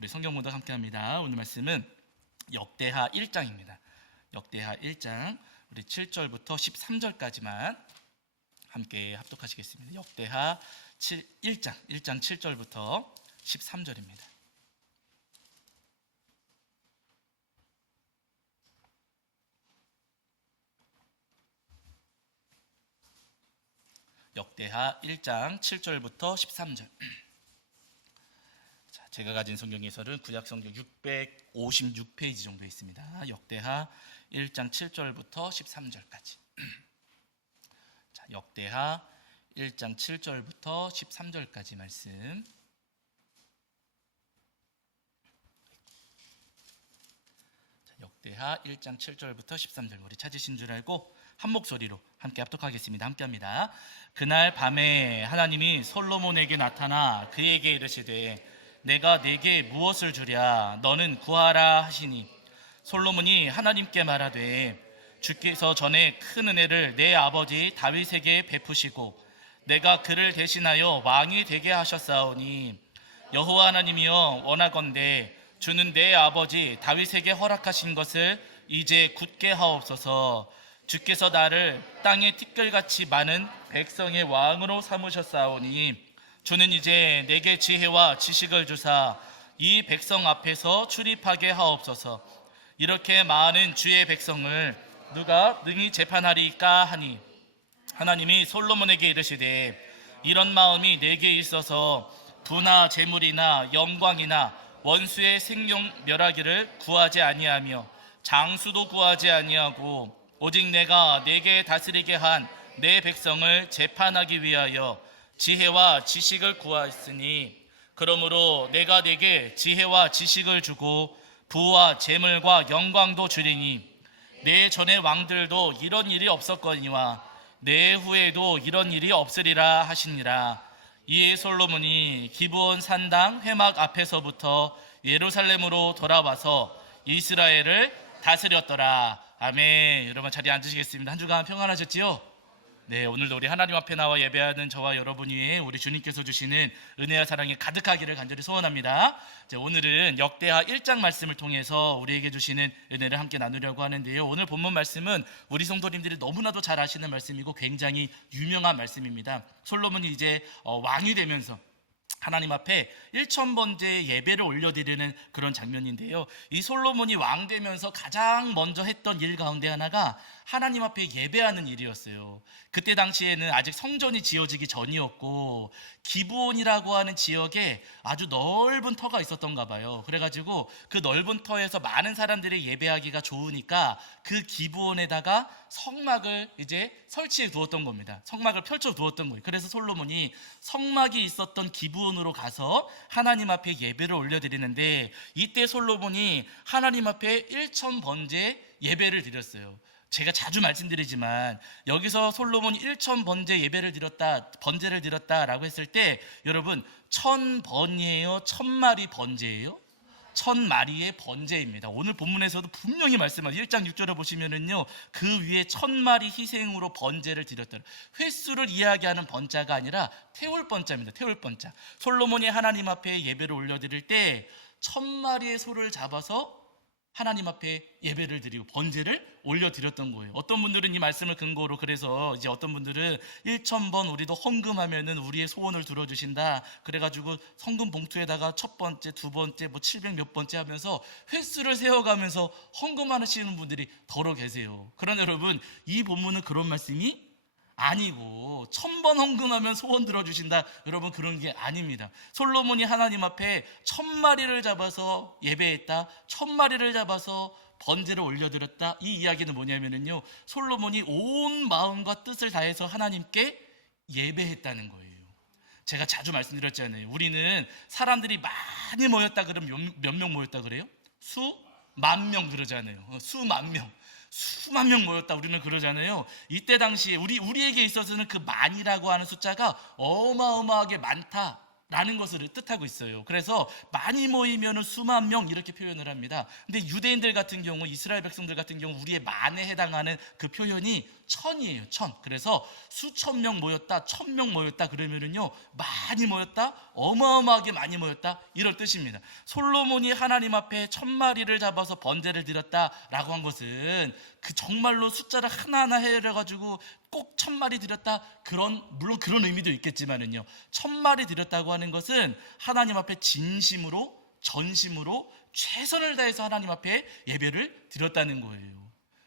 우리 성경 문답 함께 합니다. 오늘 말씀은 역대하 1장입니다. 역대하 1장 우리 7절부터 13절까지만 함께 합독하시겠습니다. 역대하 1장 7절부터 13절입니다. 역대하 1장 7절부터 13절. 자, 제가 가진 성경 예설은 구약 성경 656페이지 정도 있습니다. 역대하 1장 7절부터 13절까지. 자, 역대하 1장 7절부터 13절까지 말씀. 자, 역대하 1장 7절부터 13절. 우리 찾으신 줄 알고 한 목소리로 함께 합독하겠습니다. 함께합니다. 그날 밤에 하나님이 솔로몬에게 나타나 그에게 이르시되 내가 네게 무엇을 주랴 너는 구하라 하시니 솔로몬이 하나님께 말하되 주께서 전에 큰 은혜를 내 아버지 다윗에게 베푸시고 내가 그를 대신하여 왕이 되게 하셨사오니 여호와 하나님이여 원하건대 주는 내 아버지 다윗에게 허락하신 것을 이제 굳게 하옵소서. 주께서 나를 땅의 티끌같이 많은 백성의 왕으로 삼으셨사오니 주는 이제 내게 지혜와 지식을 주사 이 백성 앞에서 출입하게 하옵소서. 이렇게 많은 주의 백성을 누가 능히 재판하리까 하니 하나님이 솔로몬에게 이르시되 이런 마음이 내게 있어서 부나 재물이나 영광이나 원수의 생명 멸하기를 구하지 아니하며 장수도 구하지 아니하고 오직 내가 네게 다스리게 한 내 백성을 재판하기 위하여 지혜와 지식을 구하였으니 그러므로 내가 네게 지혜와 지식을 주고 부와 재물과 영광도 주리니 내 전의 왕들도 이런 일이 없었거니와 내 후에도 이런 일이 없으리라 하시니라. 이에 솔로몬이 기브온 산당 회막 앞에서부터 예루살렘으로 돌아와서 이스라엘을 다스렸더라. 아멘. 여러분 자리에 앉으시겠습니다. 한 주간 평안하셨지요? 네, 오늘도 우리 하나님 앞에 나와 예배하는 저와 여러분 위에 우리 주님께서 주시는 은혜와 사랑이 가득하기를 간절히 소원합니다. 자, 오늘은 역대하 1장 말씀을 통해서 우리에게 주시는 은혜를 함께 나누려고 하는데요. 오늘 본문 말씀은 우리 성도님들이 너무나도 잘 아시는 말씀이고 굉장히 유명한 말씀입니다. 솔로몬이 이제 왕이 되면서 하나님 앞에 1000번째 예배를 올려드리는 그런 장면인데요. 이 솔로몬이 왕 되면서 가장 먼저 했던 일 가운데 하나가 하나님 앞에 예배하는 일이었어요. 그때 당시에는 아직 성전이 지어지기 전이었고 기브온이라고 하는 지역에 아주 넓은 터가 있었던가 봐요. 그래가지고 그 넓은 터에서 많은 사람들이 예배하기가 좋으니까 그 기브온에다가 성막을 이제 설치해 두었던 겁니다. 성막을 펼쳐 두었던 거예요. 그래서 솔로몬이 성막이 있었던 기브온으로 가서 하나님 앞에 예배를 올려드리는데 이때 솔로몬이 하나님 앞에 1000번째 예배를 드렸어요. 제가 자주 말씀드리지만 여기서 솔로몬이 1000번째 예배를 드렸다, 번제를 드렸다라고 했을 때 여러분 1000번이에요? 1000마리 번제예요? 1000마리의 번제입니다. 오늘 본문에서도 분명히 말씀하죠. 1장 6절을 보시면은요, 그 위에 1000마리 희생으로 번제를 드렸더라. 횟수를 이야기하는 번자가 아니라 태울 번자입니다. 태울 번자. 솔로몬이 하나님 앞에 예배를 올려드릴 때 1000마리의 소를 잡아서 하나님 앞에 예배를 드리고 번제를 올려드렸던 거예요. 어떤 분들은 이 말씀을 근거로 그래서 이제 어떤 분들은 1000번 우리도 헌금하면은 우리의 소원을 들어주신다. 그래가지고 헌금 봉투에다가 첫 번째, 두 번째, 700 몇 번째 하면서 횟수를 세워가면서 헌금하시는 분들이 더러 계세요. 그러나 여러분 이 본문은 그런 말씀이 아니고 1000번 헌금하면 소원 들어주신다. 여러분 그런 게 아닙니다. 솔로몬이 하나님 앞에 1000마리를 잡아서 예배했다, 1000마리를 잡아서 번제를 올려드렸다. 이 이야기는 뭐냐면요, 솔로몬이 온 마음과 뜻을 다해서 하나님께 예배했다는 거예요. 제가 자주 말씀드렸잖아요. 우리는 사람들이 많이 모였다 그러면 몇 명 모였다 그래요? 수만 명 그러잖아요. 수만 명. 수만 명 모였다 우리는 그러잖아요. 이때 당시에 우리에게 있어서는 그 만이라고 하는 숫자가 어마어마하게 많다, 라는 것을 뜻하고 있어요. 그래서 많이 모이면 수만 명 이렇게 표현을 합니다. 근데 유대인들 같은 경우, 이스라엘 백성들 같은 경우 우리의 만에 해당하는 그 표현이 천이에요. 천. 그래서 수천 명 모였다, 1000명 모였다 그러면은요, 많이 모였다, 어마어마하게 많이 모였다 이런 뜻입니다. 솔로몬이 하나님 앞에 1000마리를 잡아서 번제를 드렸다라고 한 것은 그 정말로 숫자를 하나하나 해가지고 꼭 1000마리 드렸다, 물론 그런 의미도 있겠지만은요, 1000마리 드렸다고 하는 것은 하나님 앞에 진심으로, 전심으로 최선을 다해서 하나님 앞에 예배를 드렸다는 거예요.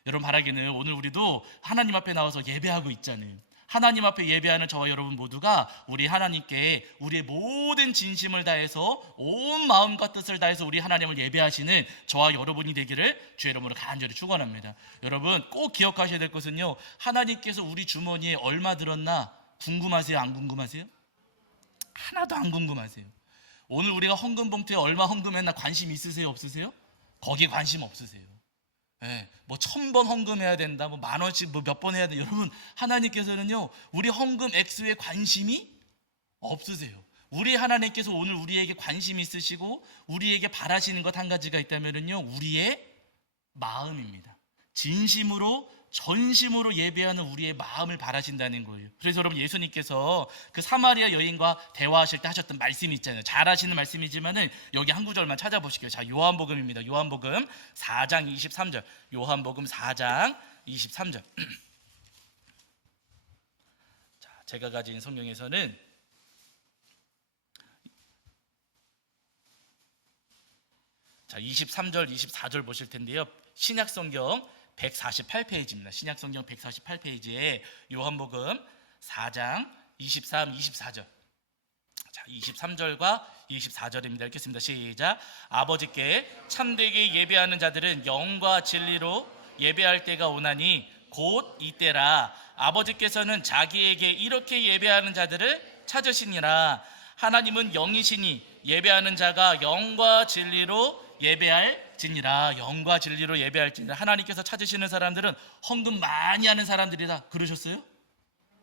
여러분, 바라기는 오늘 우리도 하나님 앞에 나와서 예배하고 있잖아요. 하나님 앞에 예배하는 저와 여러분 모두가 우리 하나님께 우리의 모든 진심을 다해서, 온 마음과 뜻을 다해서 우리 하나님을 예배하시는 저와 여러분이 되기를 주의 이름으로 간절히 축원합니다. 여러분, 꼭 기억하셔야 될 것은요, 하나님께서 우리 주머니에 얼마 들었나 궁금하세요? 안 궁금하세요? 하나도 안 궁금하세요. 오늘 우리가 헌금 봉투에 얼마 헌금했나 관심 있으세요? 없으세요? 거기에 관심 없으세요. 네, 뭐 1000번 헌금해야 된다, 뭐 10,000원씩 뭐 몇 번 해야 돼. 여러분, 하나님께서는요, 우리 헌금 액수에 관심이 없으세요. 우리 하나님께서 오늘 우리에게 관심 있으시고 우리에게 바라시는 것 한 가지가 있다면은요, 우리의 마음입니다. 진심으로, 전심으로 예배하는 우리의 마음을 바라신다는 거예요. 그래서 여러분, 예수님께서 그 사마리아 여인과 대화하실 때 하셨던 말씀이 있잖아요. 잘 아시는 말씀이지만은 여기 한 구절만 찾아보실게요. 자, 요한복음입니다. 요한복음 4장 23절. 요한복음 4장 23절. 자, 제가 가진 성경에서는 자, 23절, 24절 보실 텐데요. 신약성경 148페이지입니다. 신약성경 148페이지에 요한복음 4장 23, 24절. 자, 23절과 24절입니다. 읽겠습니다. 시작. 아버지께 참되게 예배하는 자들은 영과 진리로 예배할 때가 오나니 곧 이때라. 아버지께서는 자기에게 이렇게 예배하는 자들을 찾으시니라. 하나님은 영이시니 예배하는 자가 영과 진리로 예배할지니라. 영과 진리로 예배할지니라. 하나님께서 찾으시는 사람들은 헌금 많이 하는 사람들이다 그러셨어요?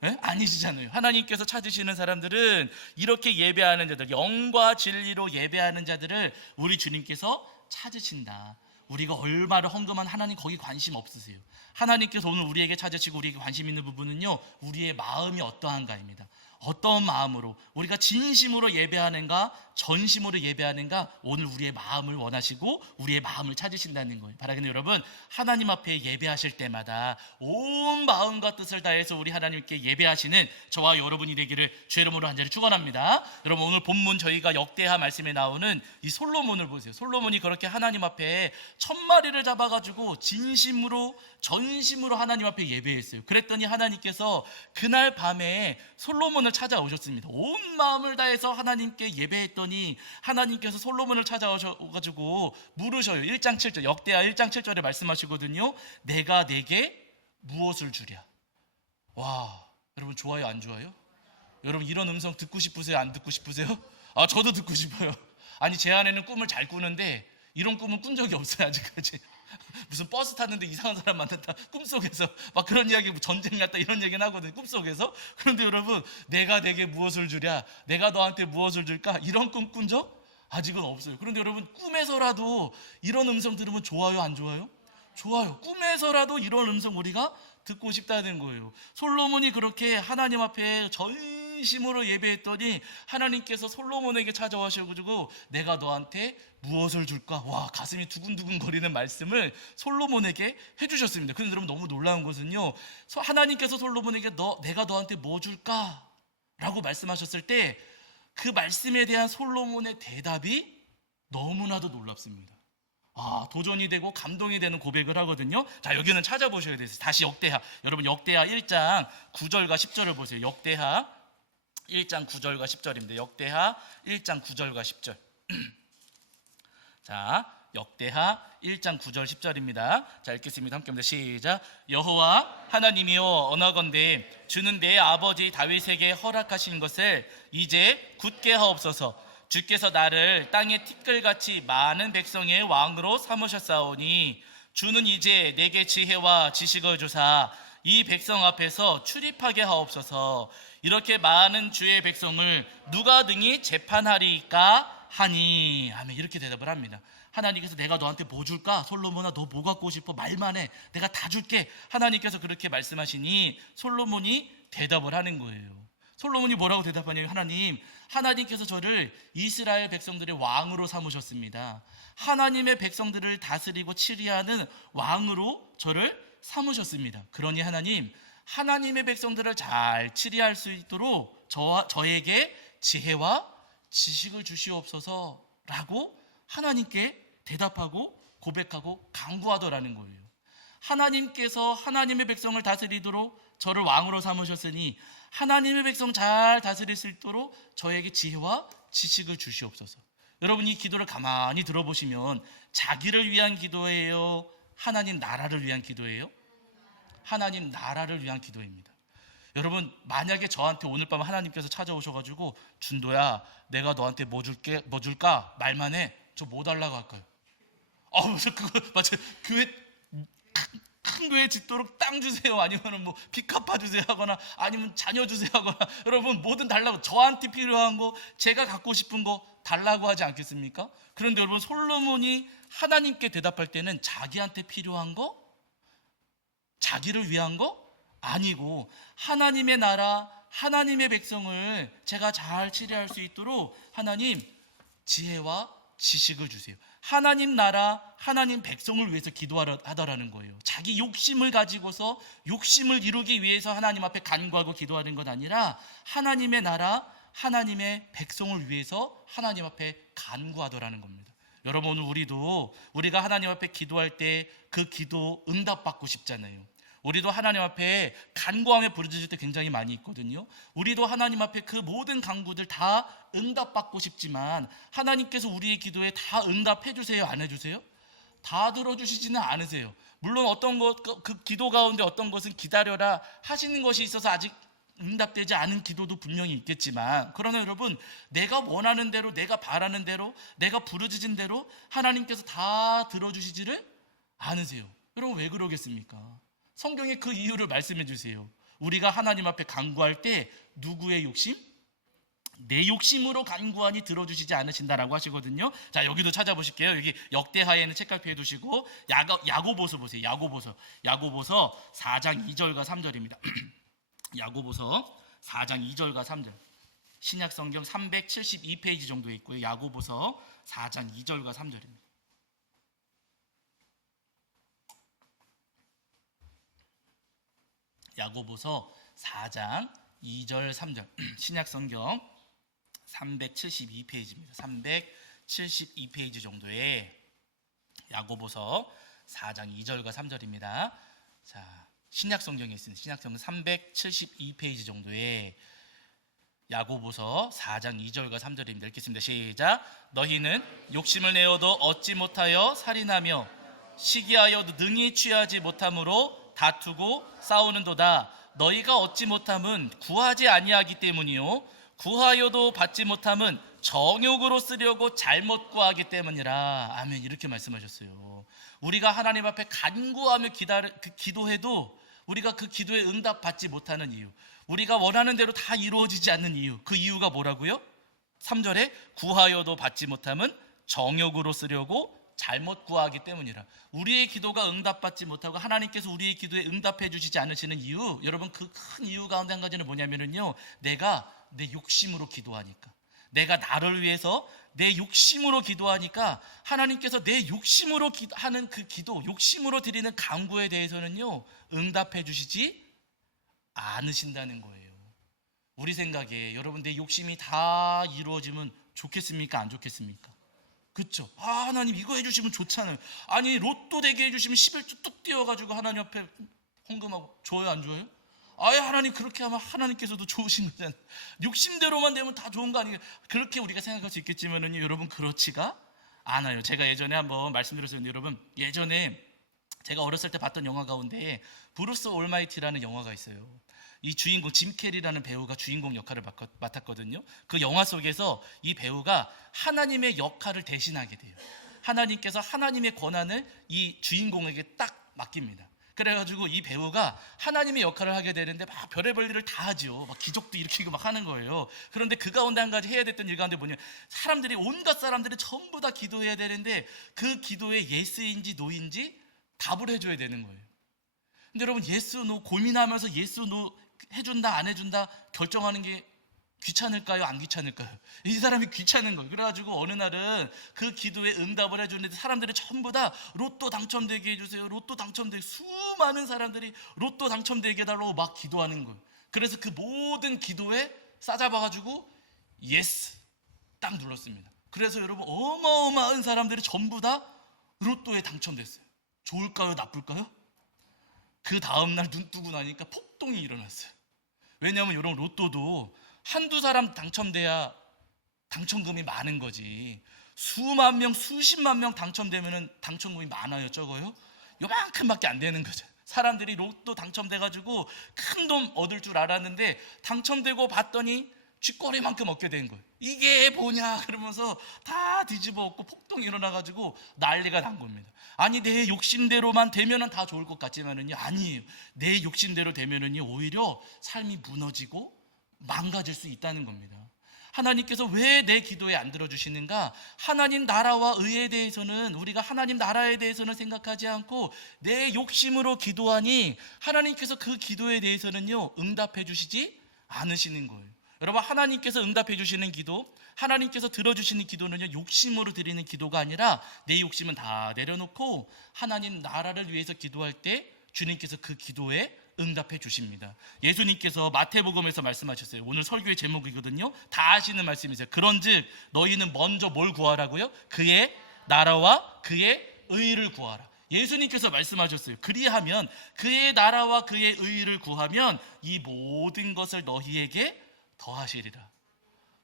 네? 아니시잖아요. 하나님께서 찾으시는 사람들은 이렇게 예배하는 자들, 영과 진리로 예배하는 자들을 우리 주님께서 찾으신다. 우리가 얼마를 헌금한 하나님 거기 관심 없으세요. 하나님께서 오늘 우리에게 찾으시고 우리에게 관심 있는 부분은요, 우리의 마음이 어떠한가입니다. 어떤 마음으로 우리가 진심으로 예배하는가, 전심으로 예배하는가, 오늘 우리의 마음을 원하시고 우리의 마음을 찾으신다는 거예요. 바라기는 여러분, 하나님 앞에 예배하실 때마다 온 마음과 뜻을 다해서 우리 하나님께 예배하시는 저와 여러분이 되기를 주의 이름으로 간절히 축원합니다. 여러분, 오늘 본문 저희가 역대하 말씀에 나오는 이 솔로몬을 보세요. 솔로몬이 그렇게 하나님 앞에 1000마리를 잡아가지고 진심으로, 전심으로 하나님 앞에 예배했어요. 그랬더니 하나님께서 그날 밤에 솔로몬을 찾아오셨습니다. 온 마음을 다해서 하나님께 예배했더니 하나님께서 솔로몬을 찾아오셔가지고 물으셔요. 1장 7절, 역대하 1장 7절에 말씀하시거든요. 내가 내게 무엇을 주랴. 와, 여러분, 좋아요 안 좋아요? 여러분, 이런 음성 듣고 싶으세요? 안 듣고 싶으세요? 아, 저도 듣고 싶어요. 아니, 제 아내는 꿈을 잘 꾸는데 이런 꿈은 꾼 적이 없어요, 아직까지. 무슨 버스 탔는데 이상한 사람 만났다, 꿈속에서 막 그런 이야기, 전쟁 났다 이런 얘기는 하거든요, 꿈속에서. 그런데 여러분, 내가 내게 무엇을 주랴, 내가 너한테 무엇을 줄까, 이런 꿈 꾼 적 아직은 없어요. 그런데 여러분, 꿈에서라도 이런 음성 들으면 좋아요 안 좋아요? 좋아요. 꿈에서라도 이런 음성 우리가 듣고 싶다는 거예요. 솔로몬이 그렇게 하나님 앞에 전심으로 예배했더니 하나님께서 솔로몬에게 찾아와셔가지고 내가 너한테 무엇을 줄까? 와, 가슴이 두근두근 거리는 말씀을 솔로몬에게 해주셨습니다. 그런데 여러분, 너무 놀라운 것은요, 하나님께서 솔로몬에게 내가 너한테 뭐 줄까? 라고 말씀하셨을 때 그 말씀에 대한 솔로몬의 대답이 너무나도 놀랍습니다. 아, 도전이 되고 감동이 되는 고백을 하거든요. 자, 여기는 찾아보셔야 돼요. 다시 역대하, 여러분, 역대하 1장 9절과 10절을 보세요. 역대하 1장 9절과 10절입니다. 역대하 1장 9절과 10절. 자, 역대하 1장 9절 10절입니다. 자, 읽겠습니다. 함께합니다. 시작. 여호와 하나님이여, 언하건대 주는 내 아버지 다윗에게 허락하신 것을 이제 굳게 하옵소서. 주께서 나를 땅의 티끌같이 많은 백성의 왕으로 삼으셨사오니 주는 이제 내게 지혜와 지식을 주사 이 백성 앞에서 출입하게 하옵소서. 이렇게 많은 주의 백성을 누가 능히 재판하리까 하니. 아멘. 이렇게 대답을 합니다. 하나님께서 내가 너한테 뭐 줄까? 솔로몬아, 너 뭐 갖고 싶어? 말만 해. 내가 다 줄게. 하나님께서 그렇게 말씀하시니 솔로몬이 대답을 하는 거예요. 솔로몬이 뭐라고 대답하냐면, 하나님께서 저를 이스라엘 백성들의 왕으로 삼으셨습니다. 하나님의 백성들을 다스리고 치리하는 왕으로 저를 삼으셨습니다. 그러니 하나님의 백성들을 잘 치리할 수 있도록 저에게 지혜와 지식을 주시옵소서라고 하나님께 대답하고 고백하고 간구하더라는 거예요. 하나님께서 하나님의 백성을 다스리도록 저를 왕으로 삼으셨으니 하나님의 백성 잘 다스릴 수 있도록 저에게 지혜와 지식을 주시옵소서. 여러분, 이 기도를 가만히 들어보시면 자기를 위한 기도예요? 하나님 나라를 위한 기도예요? 하나님 나라를 위한 기도입니다. 여러분, 만약에 저한테 오늘 밤 하나님께서 찾아오셔가지고, 준도야, 내가 너한테 뭐 줄까? 말만 해. 저 뭐 달라고 할까요? 그래서 그거 맞아요. 큰 교회 짓도록 땅 주세요, 아니면 뭐 빚 갚아주세요 하거나, 아니면 자녀 주세요 하거나, 여러분 뭐든 달라고, 저한테 필요한 거, 제가 갖고 싶은 거 달라고 하지 않겠습니까? 그런데 여러분, 솔로몬이 하나님께 대답할 때는 자기한테 필요한 거, 자기를 위한 거 아니고, 하나님의 나라, 하나님의 백성을 제가 잘 치리할 수 있도록 하나님 지혜와 지식을 주세요. 하나님 나라, 하나님 백성을 위해서 기도하더라는 거예요. 자기 욕심을 가지고서 욕심을 이루기 위해서 하나님 앞에 간구하고 기도하는 것 아니라, 하나님의 나라, 하나님의 백성을 위해서 하나님 앞에 간구하더라는 겁니다. 여러분, 오늘 우리가 하나님 앞에 기도할 때 그 기도 응답받고 싶잖아요. 우리도 하나님 앞에 간구하며 부르짖을 때 굉장히 많이 있거든요. 우리도 하나님 앞에 그 모든 간구들 다 응답받고 싶지만, 하나님께서 우리의 기도에 다 응답해 주세요, 안 해주세요? 다 들어주시지는 않으세요. 물론 그 기도 가운데 어떤 것은 기다려라 하시는 것이 있어서 아직 응답되지 않은 기도도 분명히 있겠지만, 그러나 여러분, 내가 원하는 대로, 내가 바라는 대로, 내가 부르짖은 대로 하나님께서 다 들어주시지를 않으세요. 여러분, 왜 그러겠습니까? 성경에 그 이유를 말씀해 주세요. 우리가 하나님 앞에 간구할 때 누구의 욕심? 내 욕심으로 간구하니 들어주시지 않으신다라고 하시거든요. 자, 여기도 찾아보실게요. 여기 역대하에는 책갈피해 두시고, 야고보서 보세요. 야고보서 4장 2절과 3절입니다. 야고보서 4장 2절과 3절. 신약 성경 372페이지 정도에 있고요. 야고보서 4장 2절과 3절입니다. 야고보서 4장 2절 3절. 신약 성경 372페이지입니다. 372페이지 정도에 야고보서 4장 2절과 3절입니다. 자, 신약 성경에 있습니다. 신약 성경 372페이지 정도에 야고보서 4장 2절과 3절입니다. 읽겠습니다. 시작. 너희는 욕심을 내어도 얻지 못하여 살인하며 시기하여도 능히 취하지 못함으로 다투고 싸우는도다. 너희가 얻지 못함은 구하지 아니하기 때문이요, 구하여도 받지 못함은 정욕으로 쓰려고 잘못 구하기 때문이라. 아멘. 이렇게 말씀하셨어요. 우리가 하나님 앞에 간구하며 기도해도 우리가 그 기도에 응답받지 못하는 이유, 우리가 원하는 대로 다 이루어지지 않는 이유, 그 이유가 뭐라고요? 3절에 구하여도 받지 못함은 정욕으로 쓰려고 잘못 구하기 때문이라. 우리의 기도가 응답받지 못하고 하나님께서 우리의 기도에 응답해 주시지 않으시는 이유, 여러분, 그 큰 이유 가운데 한 가지는 뭐냐면요, 내가 내 욕심으로 기도하니까, 내가 나를 위해서 내 욕심으로 기도하니까 하나님께서 내 욕심으로 하는 그 기도, 욕심으로 드리는 간구에 대해서는요, 응답해 주시지 않으신다는 거예요. 우리 생각에 여러분, 내 욕심이 다 이루어지면 좋겠습니까, 안 좋겠습니까? 그렇죠? 하나님 이거 해주시면 좋잖아요. 아니, 로또 되게 해주시면 11조 뚝 띄워가지고 하나님 앞에 헌금하고, 줘요, 안 줘요? 하나님 그렇게 하면 하나님께서도 좋으신 거잖아요. 욕심대로만 되면 다 좋은 거 아니에요? 그렇게 우리가 생각할 수 있겠지만은요, 여러분, 그렇지가 않아요. 제가 예전에 한번 말씀드렸어요. 여러분, 예전에 제가 어렸을 때 봤던 영화 가운데 브루스 올마이티라는 영화가 있어요. 이 주인공 짐 캐리라는 배우가 주인공 역할을 맡았거든요. 그 영화 속에서 이 배우가 하나님의 역할을 대신하게 돼요. 하나님께서 하나님의 권한을 이 주인공에게 딱 맡깁니다. 그래가지고 이 배우가 하나님의 역할을 하게 되는데 막 별의별 일을 다 하죠. 막 기적도 일으키고 막 하는 거예요. 그런데 그 가운데 한 가지 해야 됐던 일 가운데 뭐냐, 사람들이, 온갖 사람들이 전부 다 기도해야 되는데 그 기도에 예스인지 노인지 답을 해줘야 되는 거예요. 근데 여러분, 예스 노 고민하면서 예스 노 해준다 안 해준다 결정하는 게 귀찮을까요? 안 귀찮을까요? 이 사람이 귀찮은 거예요. 그래가지고 어느 날은 그 기도에 응답을 해주는데 사람들이 전부 다 로또 당첨되게 해주세요, 로또 당첨되게, 수많은 사람들이 로또 당첨되게 해달라고 막 기도하는 거예요. 그래서 그 모든 기도에 싸잡아가지고 예스 딱 눌렀습니다. 그래서 여러분, 어마어마한 사람들이 전부 다 로또에 당첨됐어요. 좋을까요? 나쁠까요? 그 다음날 눈 뜨고 나니까 폭동이 일어났어요. 왜냐하면 여러분, 로또도 한두 사람 당첨돼야 당첨금이 많은 거지, 수만 명, 수십만 명 당첨되면 당첨금이 많아요, 적어요? 요만큼밖에 안 되는 거죠. 사람들이 로또 당첨돼가지고 큰 돈 얻을 줄 알았는데 당첨되고 봤더니 쥐꼬리만큼 얻게 된 거예요. 이게 뭐냐 그러면서 다 뒤집어 엎고 폭동이 일어나가지고 난리가 난 겁니다. 아니, 내 욕심대로만 되면은 다 좋을 것 같지만은요, 아니에요. 내 욕심대로 되면은요, 오히려 삶이 무너지고 망가질 수 있다는 겁니다. 하나님께서 왜 내 기도에 안 들어주시는가? 하나님 나라와 의에 대해서는, 우리가 하나님 나라에 대해서는 생각하지 않고 내 욕심으로 기도하니 하나님께서 그 기도에 대해서는요, 응답해 주시지 않으시는 거예요. 여러분, 하나님께서 응답해 주시는 기도, 하나님께서 들어주시는 기도는요, 욕심으로 드리는 기도가 아니라 내 욕심은 다 내려놓고 하나님 나라를 위해서 기도할 때 주님께서 그 기도에 응답해 주십니다. 예수님께서 마태복음에서 말씀하셨어요. 오늘 설교의 제목이거든요. 다 아시는 말씀이세요. 그런즉 너희는 먼저 뭘 구하라고요? 그의 나라와 그의 의를 구하라. 예수님께서 말씀하셨어요. 그리하면, 그의 나라와 그의 의를 구하면 이 모든 것을 너희에게 더하시리라.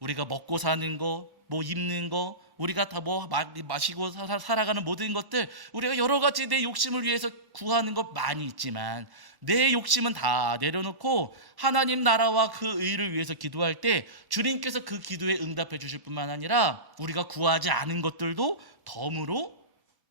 우리가 먹고 사는 거, 뭐 입는 거, 우리가 다 뭐 마시고 살아가는 모든 것들, 우리가 여러 가지 내 욕심을 위해서 구하는 것 많이 있지만 내 욕심은 다 내려놓고 하나님 나라와 그 의를 위해서 기도할 때 주님께서 그 기도에 응답해 주실 뿐만 아니라 우리가 구하지 않은 것들도 덤으로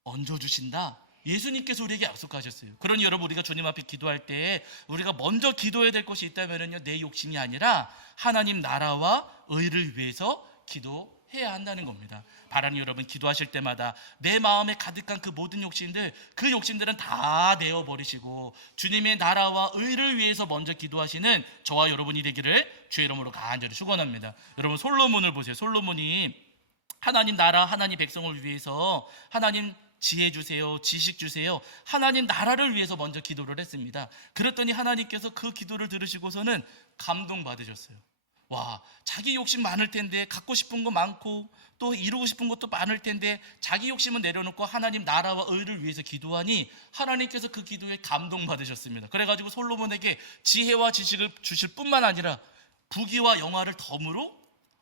얹어주신다. 예수님께서 우리에게 약속하셨어요. 그러니 여러분, 우리가 주님 앞에 기도할 때 우리가 먼저 기도해야 될 것이 있다면요, 내 욕심이 아니라 하나님 나라와 의를 위해서 기도해야 한다는 겁니다. 바라니 여러분, 기도하실 때마다 내 마음에 가득한 그 모든 욕심들, 그 욕심들은 다 내어버리시고 주님의 나라와 의를 위해서 먼저 기도하시는 저와 여러분이 되기를 주의 이름으로 간절히 축원합니다. 여러분, 솔로몬을 보세요. 솔로몬이 하나님 나라, 하나님 백성을 위해서 하나님 지혜 주세요, 지식 주세요, 하나님 나라를 위해서 먼저 기도를 했습니다. 그랬더니 하나님께서 그 기도를 들으시고서는 감동받으셨어요. 와, 자기 욕심 많을 텐데, 갖고 싶은 거 많고 또 이루고 싶은 것도 많을 텐데 자기 욕심은 내려놓고 하나님 나라와 의를 위해서 기도하니 하나님께서 그 기도에 감동받으셨습니다. 그래가지고 솔로몬에게 지혜와 지식을 주실 뿐만 아니라 부귀와 영화를 덤으로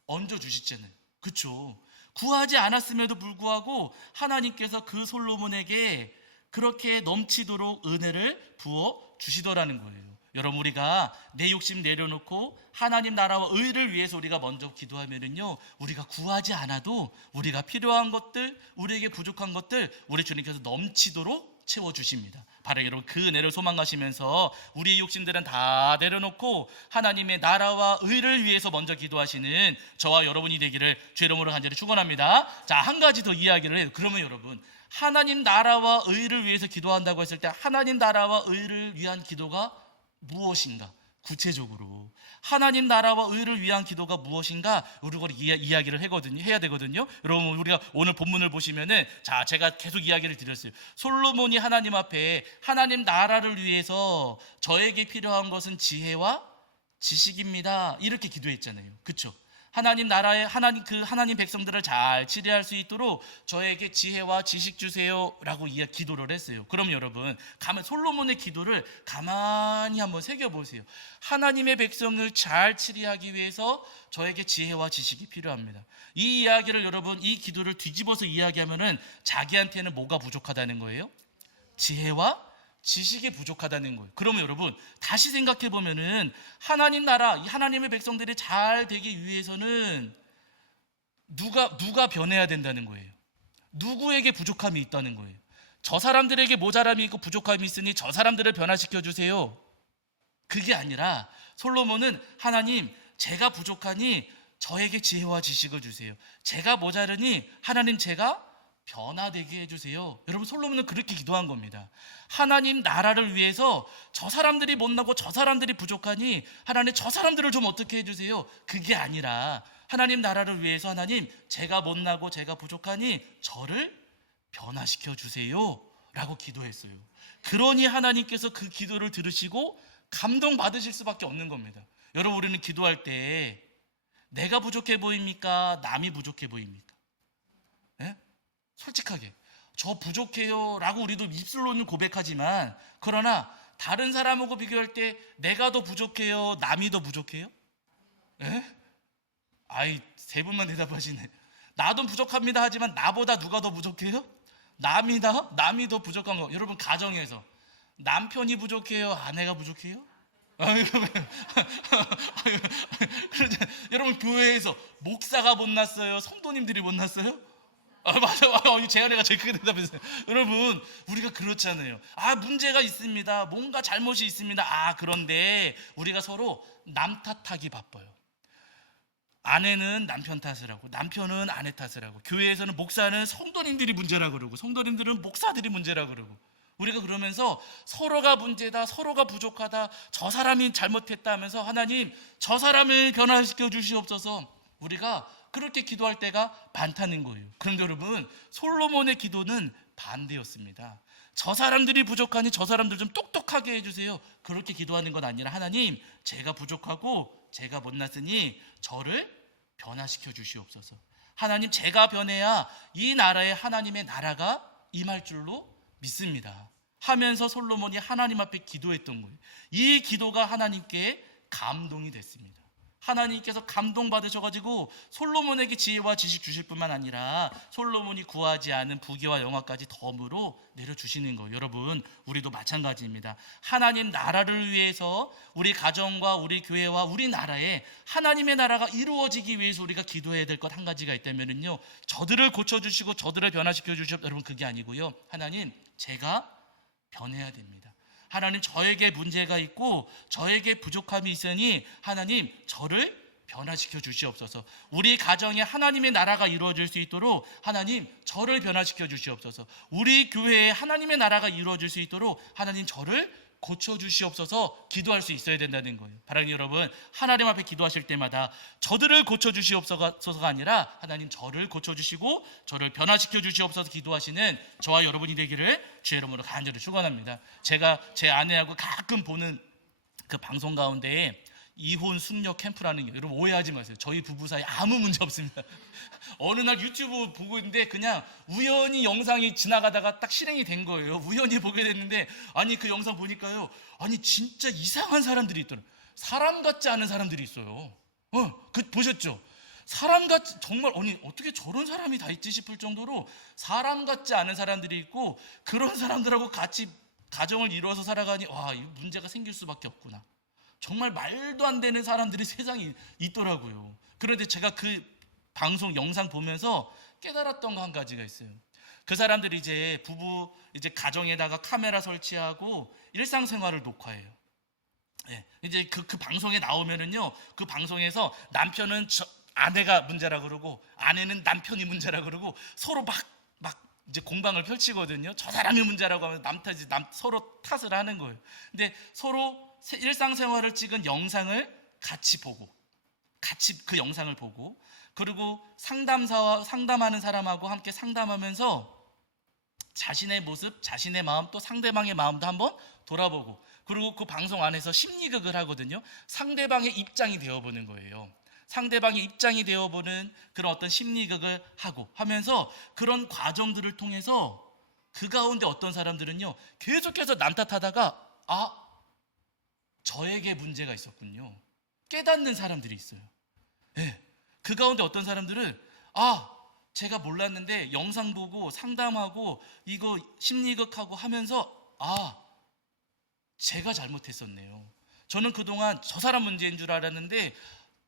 얹어주시잖아요. 그렇죠? 구하지 않았음에도 불구하고 하나님께서 그 솔로몬에게 그렇게 넘치도록 은혜를 부어 주시더라는 거예요. 여러분, 우리가 내 욕심 내려놓고 하나님 나라와 의를 위해서 우리가 먼저 기도하면은요, 우리가 구하지 않아도 우리가 필요한 것들, 우리에게 부족한 것들 우리 주님께서 넘치도록 채워주십니다. 바로 여러분, 그 은혜를 소망하시면서 우리의 욕심들은 다 내려놓고 하나님의 나라와 의를 위해서 먼저 기도하시는 저와 여러분이 되기를 주의 이름으로 간절히 축원합니다. 자, 한 가지 더 이야기를 해요. 그러면 여러분, 하나님 나라와 의를 위해서 기도한다고 했을 때 하나님 나라와 의를 위한 기도가 무엇인가? 구체적으로 하나님 나라와 의를 위한 기도가 무엇인가 우리가 이야기를 해야 되거든요. 여러분, 우리가 오늘 본문을 보시면은, 자, 제가 계속 이야기를 드렸어요. 솔로몬이 하나님 앞에 하나님 나라를 위해서 저에게 필요한 것은 지혜와 지식입니다, 이렇게 기도했잖아요. 그렇죠? 하나님 나라에 하나님 백성들을 잘 치리할 수 있도록 저에게 지혜와 지식 주세요라고 기도를 했어요. 그럼 여러분, 솔로몬의 기도를 가만히 한번 새겨보세요. 하나님의 백성을 잘 치리하기 위해서 저에게 지혜와 지식이 필요합니다. 이 이야기를 여러분, 이 기도를 뒤집어서 이야기하면은 자기한테는 뭐가 부족하다는 거예요? 지혜와 지식이 부족하다는 거예요. 그러면 여러분, 다시 생각해 보면은 하나님 나라, 하나님의 백성들이 잘 되기 위해서는 누가 변해야 된다는 거예요? 누구에게 부족함이 있다는 거예요? 저 사람들에게 모자람이 있고 부족함이 있으니 저 사람들을 변화시켜 주세요. 그게 아니라 솔로몬은 하나님, 제가 부족하니 저에게 지혜와 지식을 주세요. 제가 모자르니 하나님, 제가 변화되게 해주세요. 여러분, 솔로몬은 그렇게 기도한 겁니다. 하나님 나라를 위해서 저 사람들이 못나고 저 사람들이 부족하니 하나님, 저 사람들을 좀 어떻게 해주세요. 그게 아니라 하나님 나라를 위해서 하나님, 제가 못나고 제가 부족하니 저를 변화시켜 주세요 라고 기도했어요. 그러니 하나님께서 그 기도를 들으시고 감동받으실 수밖에 없는 겁니다. 여러분, 우리는 기도할 때 내가 부족해 보입니까? 남이 부족해 보입니까? 네? 솔직하게 저 부족해요 라고 우리도 입술로는 고백하지만, 그러나 다른 사람하고 비교할 때 내가 더 부족해요, 남이 더 부족해요? 네? 아이, 세 분만 대답하시네. 나도 부족합니다 하지만 나보다 누가 더 부족해요? 남이 더 부족한 거. 여러분, 가정에서 남편이 부족해요, 아내가 부족해요? 여러분, 교회에서 목사가 못났어요, 성도님들이 못났어요? 맞아. 재현이가 제일 크게 대답했어요. 여러분, 우리가 그렇잖아요. 문제가 있습니다, 뭔가 잘못이 있습니다. 그런데 우리가 서로 남 탓하기 바빠요. 아내는 남편 탓을 하고 남편은 아내 탓을 하고, 교회에서는 목사는 성도님들이 문제라고 그러고 성도님들은 목사들이 무라고 그러고, 우리가 그러면서 서로가 문제다, 서로가 부족하다, 저 사람이 잘못했다 하면서 하나님, 저 사람을 변화시켜 주시옵소서, 우리가 그렇게 기도할 때가 많다는 거예요. 그런데 여러분, 솔로몬의 기도는 반대였습니다. 저 사람들이 부족하니 저 사람들 좀 똑똑하게 해주세요, 그렇게 기도하는 건 아니라 하나님, 제가 부족하고 제가 못났으니 저를 변화시켜 주시옵소서. 하나님, 제가 변해야 이 나라에 하나님의 나라가 임할 줄로 믿습니다 하면서 솔로몬이 하나님 앞에 기도했던 거예요. 이 기도가 하나님께 감동이 됐습니다. 하나님께서 감동받으셔가지고 솔로몬에게 지혜와 지식 주실 뿐만 아니라 솔로몬이 구하지 않은 부귀와 영화까지 덤으로 내려주시는 거예요. 여러분, 우리도 마찬가지입니다. 하나님 나라를 위해서 우리 가정과 우리 교회와 우리 나라에 하나님의 나라가 이루어지기 위해서 우리가 기도해야 될 것 한 가지가 있다면요, 저들을 고쳐주시고 저들을 변화시켜 주시옵. 여러분, 그게 아니고요, 하나님, 제가 변해야 됩니다. 하나님, 저에게 문제가 있고 저에게 부족함이 있으니 하나님, 저를 변화시켜 주시옵소서. 우리 가정에 하나님의 나라가 이루어질 수 있도록 하나님, 저를 변화시켜 주시옵소서. 우리 교회에 하나님의 나라가 이루어질 수 있도록 하나님, 저를 고쳐주시옵소서 기도할 수 있어야 된다는 거예요. 사랑하는 여러분, 하나님 앞에 기도하실 때마다 저들을 고쳐주시옵소서가 아니라 하나님, 저를 고쳐주시고 저를 변화시켜 주시옵소서 기도하시는 저와 여러분이 되기를 주의 이름으로 간절히 축원합니다. 제가 제 아내하고 가끔 보는 그 방송 가운데에 이혼 숙녀 캠프라는 게, 여러분 오해하지 마세요. 저희 부부 사이 아무 문제 없습니다. 어느 날 유튜브 보고 있는데 그냥 우연히 영상이 지나가다가 딱 실행이 된 거예요. 우연히 보게 됐는데, 그 영상 보니까요, 진짜 이상한 사람들이 있더라고요. 사람 같지 않은 사람들이 있어요. 보셨죠? 사람 같지, 정말 어떻게 저런 사람이 다 있지 싶을 정도로 사람 같지 않은 사람들이 있고, 그런 사람들하고 같이 가정을 이루어서 살아가니 이 문제가 생길 수밖에 없구나. 정말 말도 안 되는 사람들이 세상에 있더라고요. 그런데 제가 그 방송 영상 보면서 깨달았던 거 한 가지가 있어요. 그 사람들이 이제 부부 가정에다가 카메라 설치하고 일상생활을 녹화해요. 이제 그 방송에 나오면은요, 그 방송에서 남편은 아내가 문제라 그러고 아내는 남편이 문제라 그러고 서로 막 이제 공방을 펼치거든요. 저 사람이 문제라고 하면 서로 탓을 하는 거예요. 근데 서로 일상생활을 찍은 영상을 같이 그 영상을 보고, 그리고 상담하는 사람하고 함께 상담하면서 자신의 모습, 자신의 마음, 또 상대방의 마음도 한번 돌아보고, 그리고 그 방송 안에서 심리극을 하거든요. 상대방의 입장이 되어보는 거예요. 상대방의 입장이 되어보는 그런 어떤 심리극을 하면서 그런 과정들을 통해서 그 가운데 어떤 사람들은요, 계속해서 남 탓하다가 저에게 문제가 있었군요, 깨닫는 사람들이 있어요. 그 가운데 어떤 사람들은 제가 몰랐는데 영상 보고 상담하고 이거 심리극하고 하면서 제가 잘못했었네요. 저는 그동안 저 사람 문제인 줄 알았는데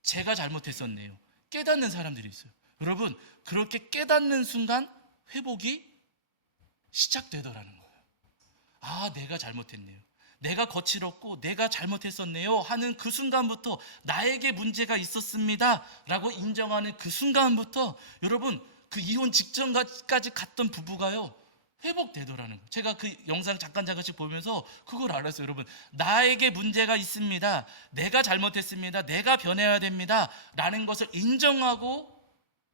제가 잘못했었네요. 깨닫는 사람들이 있어요. 여러분, 그렇게 깨닫는 순간 회복이 시작되더라는 거예요. 아, 내가 잘못했네요. 내가 거칠었고 내가 잘못했었네요 하는 그 순간부터 나에게 문제가 있었습니다 라고 인정하는 그 순간부터 여러분 그 이혼 직전까지 갔던 부부가요 회복되더라는 거예요. 제가 그 영상 잠깐씩 보면서 그걸 알았어요. 여러분, 나에게 문제가 있습니다, 내가 잘못했습니다, 내가 변해야 됩니다 라는 것을 인정하고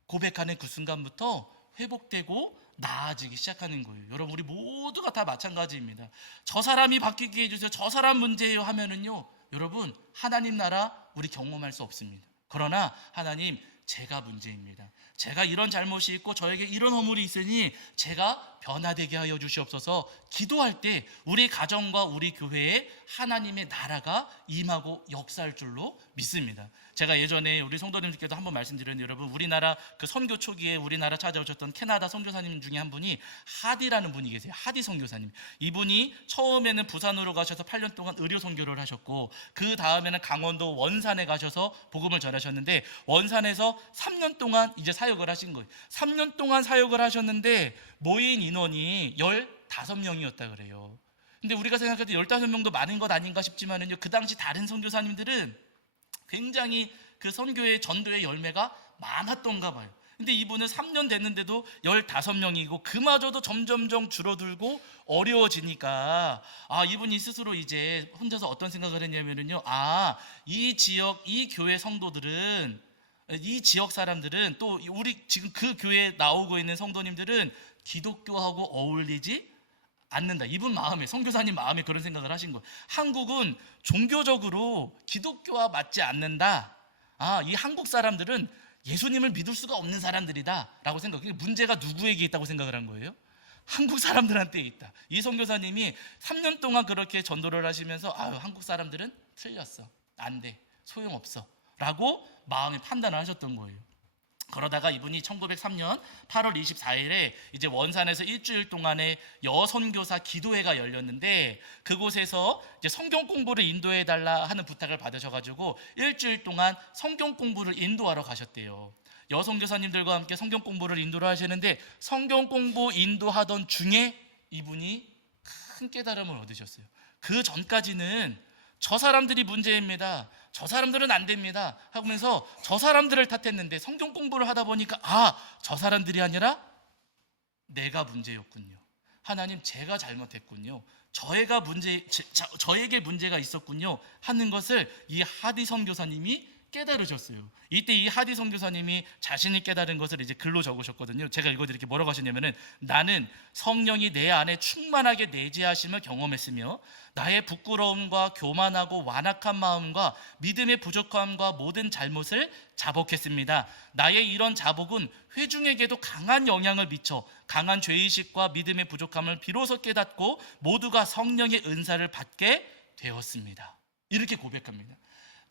고백하는 그 순간부터 회복되고 나아지기 시작하는 거예요. 여러분, 우리 모두가 다 마찬가지입니다. 저 사람이 바뀌게 해주세요, 저 사람 문제예요 하면은요 여러분 하나님 나라 우리 경험할 수 없습니다. 그러나 하나님, 제가 문제입니다, 제가 이런 잘못이 있고 저에게 이런 허물이 있으니 제가 변화되게 하여 주시옵소서 기도할 때 우리 가정과 우리 교회에 하나님의 나라가 임하고 역사할 줄로 믿습니다. 제가 예전에 우리 성도님들께도 한번 말씀드렸는데 여러분, 우리나라 그 선교 초기에 우리나라 찾아오셨던 캐나다 선교사님 중에 한 분이 하디라는 분이 계세요. 하디 선교사님. 이분이 처음에는 부산으로 가셔서 8년 동안 의료 선교를 하셨고 그 다음에는 강원도 원산에 가셔서 복음을 전하셨는데 원산에서 3년 동안 이제 사역을 하신 거예요. 3년 동안 사역을 하셨는데 모인 인원이 15명이었다 그래요. 근데 우리가 생각할 때 15명도 많은 것 아닌가 싶지만은요, 그 당시 다른 선교사님들은 굉장히 그 선교의 전도의 열매가 많았던가 봐요. 근데 이분은 3년 됐는데도 15명이고 그마저도 점점점 줄어들고 어려워지니까 이분이 스스로 이제 혼자서 어떤 생각을 했냐면요, 이 지역, 이 교회 성도들은, 이 지역 사람들은, 또 우리 지금 그 교회에 나오고 있는 성도님들은 기독교하고 어울리지 않는다. 이분 마음에, 선교사님 마음에 그런 생각을 하신 거예요. 한국은 종교적으로 기독교와 맞지 않는다. 이 한국 사람들은 예수님을 믿을 수가 없는 사람들이다 라고 생각해요. 문제가 누구에게 있다고 생각을 한 거예요? 한국 사람들한테 있다. 이 선교사님이 3년 동안 그렇게 전도를 하시면서 한국 사람들은 틀렸어, 안 돼, 소용없어 라고 마음에 판단을 하셨던 거예요. 그러다가 이분이 1903년 8월 24일에 이제 원산에서 일주일 동안의 여선교사 기도회가 열렸는데, 그곳에서 이제 성경 공부를 인도해 달라 하는 부탁을 받으셔가지고 일주일 동안 성경 공부를 인도하러 가셨대요. 여선교사님들과 함께 성경 공부를 인도를 하시는데 성경 공부 인도하던 중에 이분이 큰 깨달음을 얻으셨어요. 그 전까지는 저 사람들이 문제입니다, 저 사람들은 안 됩니다 하면서 저 사람들을 탓했는데 성경 공부를 하다 보니까 저 사람들이 아니라 내가 문제였군요. 하나님, 제가 잘못했군요. 저에게 문제가 있었군요 하는 것을 이 하디 선교사님이 깨달으셨어요. 이때 이 하디 선교사님이 자신이 깨달은 것을 이제 글로 적으셨거든요. 제가 읽어드릴게요. 뭐라고 하셨냐면은, 나는 성령이 내 안에 충만하게 내재하심을 경험했으며 나의 부끄러움과 교만하고 완악한 마음과 믿음의 부족함과 모든 잘못을 자복했습니다. 나의 이런 자복은 회중에게도 강한 영향을 미쳐 강한 죄의식과 믿음의 부족함을 비로소 깨닫고 모두가 성령의 은사를 받게 되었습니다. 이렇게 고백합니다.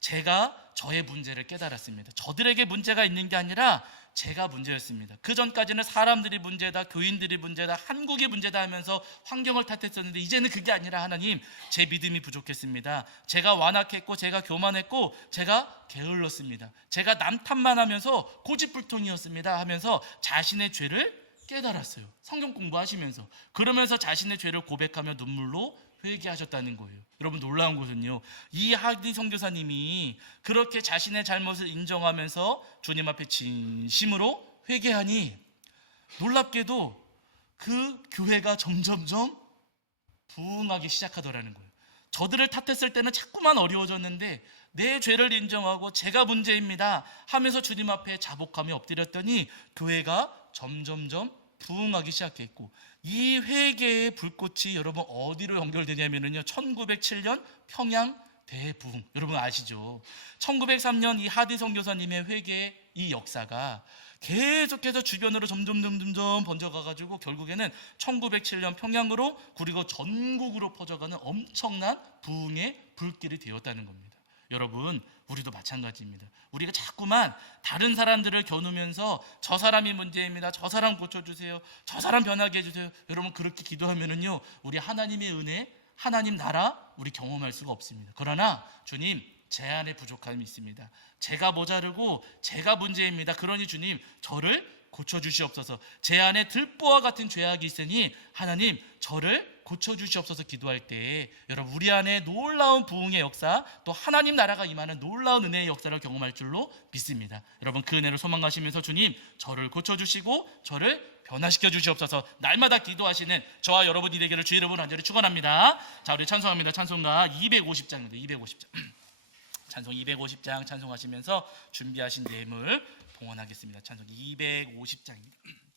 제가 저의 문제를 깨달았습니다. 저들에게 문제가 있는 게 아니라 제가 문제였습니다. 그 전까지는 사람들이 문제다, 교인들이 문제다, 한국이 문제다 하면서 환경을 탓했었는데 이제는 그게 아니라 하나님, 제 믿음이 부족했습니다. 제가 완악했고 제가 교만했고 제가 게을렀습니다. 제가 남 탓만 하면서 고집불통이었습니다 하면서 자신의 죄를 깨달았어요. 성경 공부하시면서. 그러면서 자신의 죄를 고백하며 눈물로 회개하셨다는 거예요. 여러분, 놀라운 것은요, 이 하디 선교사님이 그렇게 자신의 잘못을 인정하면서 주님 앞에 진심으로 회개하니 놀랍게도 그 교회가 점점점 부흥하기 시작하더라는 거예요. 저들을 탓했을 때는 자꾸만 어려워졌는데 내 죄를 인정하고 제가 문제입니다 하면서 주님 앞에 자복하며 엎드렸더니 교회가 점점점 부흥하기 시작했고, 이 회개의 불꽃이 여러분 어디로 연결되냐면요, 1907년 평양 대부흥, 여러분 아시죠? 1903년 이 하디 선교사님의 회개의 이 역사가 계속해서 주변으로 점점 번져가가지고 결국에는 1907년 평양으로, 그리고 전국으로 퍼져가는 엄청난 부흥의 불길이 되었다는 겁니다. 여러분, 우리도 마찬가지입니다. 우리가 자꾸만 다른 사람들을 겨누면서 저 사람이 문제입니다, 저 사람 고쳐주세요, 저 사람 변하게 해주세요, 여러분 그렇게 기도하면은요 우리 하나님의 은혜, 하나님 나라 우리 경험할 수가 없습니다. 그러나 주님, 제 안에 부족함이 있습니다, 제가 모자르고 제가 문제입니다, 그러니 주님 저를 고쳐주시옵소서. 제 안에 들보와 같은 죄악이 있으니 하나님 저를 고쳐주시옵소서 기도할 때 여러분 우리 안에 놀라운 부흥의 역사 또 하나님 나라가 임하는 놀라운 은혜의 역사를 경험할 줄로 믿습니다. 여러분 그 은혜를 소망하시면서 주님 저를 고쳐주시고 저를 변화시켜 주시옵소서. 날마다 기도하시는 저와 여러분이 되기를 주 이름으로 간절히 축원합니다. 자 우리 찬송합니다. 찬송가 250장입니다. 250장 찬송 250장 찬송하시면서 준비하신 예물 봉헌하겠습니다. 찬송 250장입니다.